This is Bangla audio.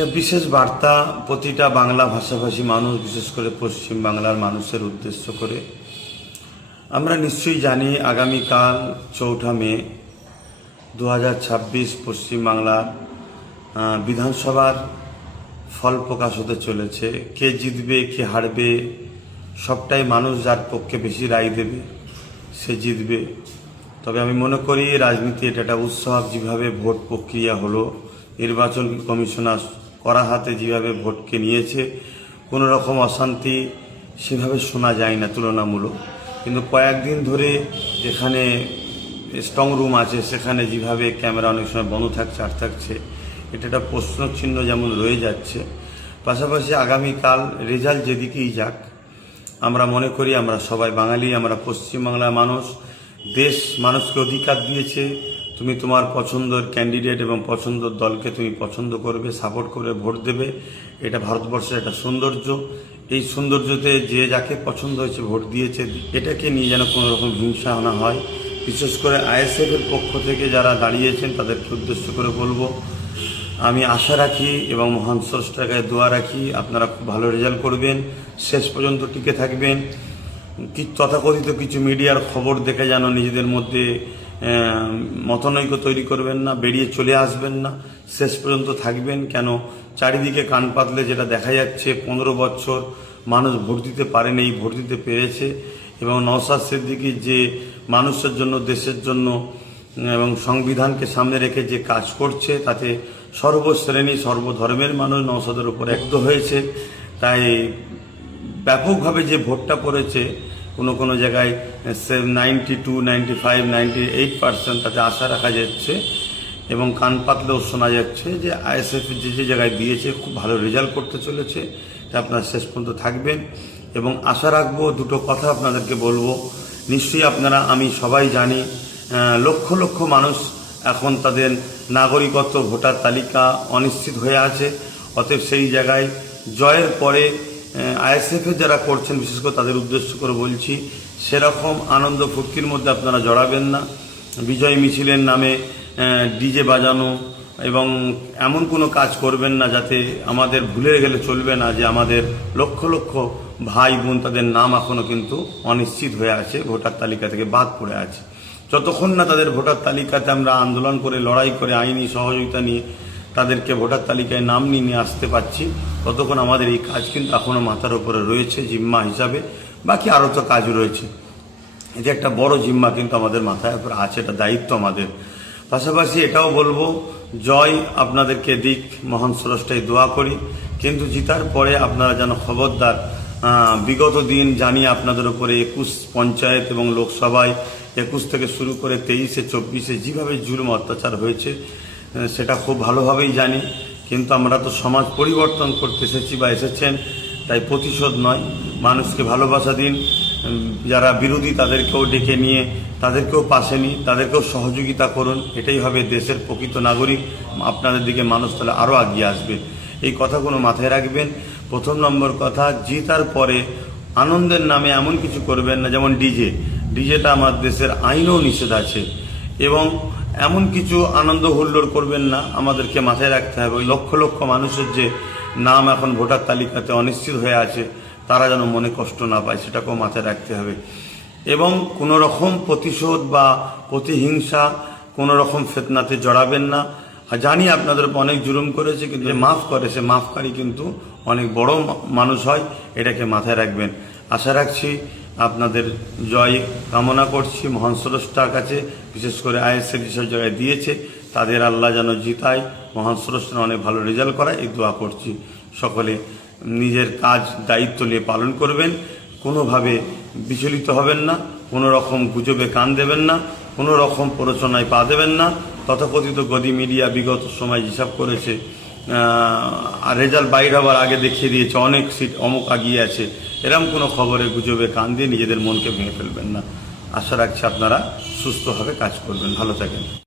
একটা বিশেষ বার্তা প্রতিটা বাংলা ভাষাভাষী মানুষ, বিশেষ করে পশ্চিম বাংলার মানুষের উদ্দেশ্য করে। আমরা নিশ্চয়ই জানি আগামীকাল 4 মে 2026 পশ্চিমবাংলার বিধানসভার ফল প্রকাশ হতে চলেছে। কে জিতবে কে হারবে সবটাই মানুষ যার পক্ষে বেশি রায় দেবে সে জিতবে। তবে আমি মনে করি রাজনীতি এটা একটা উৎসব। যেভাবে ভোট প্রক্রিয়া হলো, নির্বাচন কমিশনার করা হাতে যেভাবে ভোটকে নিয়েছে, কোনো রকম অশান্তি সেভাবে শোনা যায় না তুলনামূলক। কিন্তু কয়েকদিন ধরে যেখানে স্ট্রং রুম আছে সেখানে যেভাবে ক্যামেরা অনেক সময় বন্ধ থাকছে থাকছে, এটা একটা প্রশ্নচিহ্ন যেমন রয়ে যাচ্ছে। পাশাপাশি আগামীকাল রেজাল্ট যেদিকেই যাক, আমরা মনে করি আমরা সবাই বাঙালি, আমরা পশ্চিমবাংলার মানুষ। দেশ মানুষকে অধিকার দিয়েছে, তুমি তোমার পছন্দের ক্যান্ডিডেট এবং পছন্দের দলকে তুমি পছন্দ করবে, সাপোর্ট করে ভোট দেবে। এটা ভারতবর্ষের একটা সৌন্দর্য। এই সৌন্দর্যতে যে যাকে পছন্দ হয়েছে ভোট দিয়েছে, এটাকে নিয়ে যেন কোনো রকম হিংসা না হয়। বিশেষ করে আইএসএফের পক্ষ থেকে যারা দাঁড়িয়েছেন তাদেরকে উদ্দেশ্য করে বলবো, আমি আশা রাখি এবং মহান স্রষ্টার কাছে দোয়া রাখি আপনারা খুব ভালো রেজাল্ট করবেন, শেষ পর্যন্ত টিকে থাকবেন। তথাকথিত কিছু মিডিয়ার খবর দেখে যেন নিজেদের মধ্যে মতনৈক্য তৈরি করবেন না, বেরিয়ে চলে আসবেন না, শেষ পর্যন্ত থাকবেন। কেন চারিদিকে কান পাতলে যেটা দেখা যাচ্ছে, 15 বছর মানুষ ভোট দিতে পারেনি, ভোট দিতে পেরেছে। এবং নওশাদ সিদ্দিকী যে মানুষের জন্য, দেশের জন্য এবং সংবিধানকে সামনে রেখে যে কাজ করছে, তাতে সর্বশ্রেণী সর্বধর্মের মানুষ নওশাদের উপর একত্র হয়েছে। তাই ব্যাপকভাবে যে ভোটটা পড়েছে, কোনো জায়গায় 92, 95, 98% তাতে আশা রাখা যাচ্ছে। এবং কান পাতলেও শোনা যাচ্ছে যে আইএসএফ যে জায়গায় দিয়েছে খুব ভালো রেজাল্ট করতে চলেছে। তা আপনারা শেষ পর্যন্ত থাকবেন এবং আশা রাখবো। দুটো কথা আপনাদেরকে বলবো, নিশ্চয়ই আপনারা, আমি সবাই জানি, লক্ষ লক্ষ মানুষ এখন তাদের নাগরিকত্ব ভোটার তালিকা অনিশ্চিত হয়ে আছে। অতএব সেই জায়গায় জয়ের পরে আইএসএফের যারা করছেন, বিশেষ করে তাদের উদ্দেশ্য করে বলছি, সেরকম আনন্দ ফুর্তির মধ্যে আপনারা জড়াবেন না। বিজয় মিছিলের নামে ডিজে বাজানো এবং এমন কোনো কাজ করবেন না যাতে আমাদের ভুলে গেলে চলবে না যে আমাদের লক্ষ লক্ষ ভাই বোন, তাদের নাম এখনও কিন্তু অনিশ্চিত হয়ে আছে, ভোটার তালিকা থেকে বাদ পড়ে আছে। যতক্ষণ না তাদের ভোটার তালিকাতে আমরা আন্দোলন করে, লড়াই করে, আইনি সহযোগিতা নিয়ে তাদেরকে ভোটার তালিকায় নাম নিয়ে আসতে পারছি, ততক্ষণ আমাদের এই কাজ কিন্তু এখনও মাথার উপরে রয়েছে জিম্মা হিসাবে। বাকি আরও তো কাজ রয়েছে, এটা একটা বড় জিম্মা কিন্তু আমাদের মাথায় উপরে আছে, এটা দায়িত্ব আমাদের। পাশাপাশি এটাও বলবো, জয় আপনাদেরকে দিক, মহান স্রষ্টায় দোয়া করি। কিন্তু জিতার পরে আপনারা যেন খবরদার, বিগত দিন জানি আপনাদের উপরে 21 পঞ্চায়েত এবং লোকসভায় 21 থেকে শুরু করে 23-এ 24-এ যেভাবে জুলুম অত্যাচার হয়েছে সেটা খুব ভালোভাবেই জানি। কিন্তু আমরা তো সমাজ পরিবর্তন করতে এসেছি বা এসেছেন, তাই প্রতিশোধ নয়, মানুষকে ভালোবাসা দিন। যারা বিরোধী তাদেরকেও ডেকে নিয়ে তাদেরকেও পাশে নিয়ে তাদেরকেও সহযোগিতা করুন। এটাই হবে দেশের প্রকৃত নাগরিক। আপনাদের দিকে মানুষ তাহলে আরও এগিয়ে আসবে। এই কথাগুলো মাথায় রাখবেন। প্রথম নম্বর কথা, জিতার পরে আনন্দের নামে এমন কিছু করবেন না, যেমন ডিজেটা আমার দেশের আইনেও নিষেধ আছে। এবং এমন কিছু আনন্দ হুল্লোড় করবেন না। আমাদেরকে মাথায় রাখতে হবে, ওই লক্ষ লক্ষ মানুষের যে নাম এখন ভোটার তালিকাতে অনিশ্চিত হয়ে আছে, তারা যেন মনে কষ্ট না পায়, সেটাকেও মাথায় রাখতে হবে। এবং কোনো রকম প্রতিশোধ বা প্রতিহিংসা, কোনো রকম ফিতনাতে জড়াবেন না। জানি আপনাদের অনেক জুলুম করেছে, কিন্তু যে মাফ করে সে মাফকারী কিন্তু অনেক বড় মানুষ হয়, এটাকে মাথায় রাখবেন। আশা রাখছি আপনাদের জয় কামনা করছি মহান স্রষ্টার কাছে। বিশেষ করে আইএসএফ যেসব জায়গায় দিয়েছে তাদের আল্লাহ যেন জিতায়, মহান স্রষ্টার অনেক ভালো রেজাল্ট করায়, এই দোয়া করছি। সকলে নিজের কাজ দায়িত্ব নিয়ে পালন করবেন, কোনোভাবে বিচলিত হবেন না, কোনো রকম গুজবে কান দেবেন না, কোনো রকম প্ররোচনায় পা দেবেন না। তথাকথিত গদি মিডিয়া বিগত সময় যেসব করেছে, আর রেজাল্ট বাইর হওয়ার আগে দেখিয়ে দিয়েছে অনেক সিট অমুক আগিয়ে আছে, এরকম কোনো খবরে গুজবে কান দিয়ে নিজেদের মনকে ভেঙে ফেলবেন না। আশা রাখছি আপনারা সুস্থভাবে কাজ করবেন। ভালো থাকেন।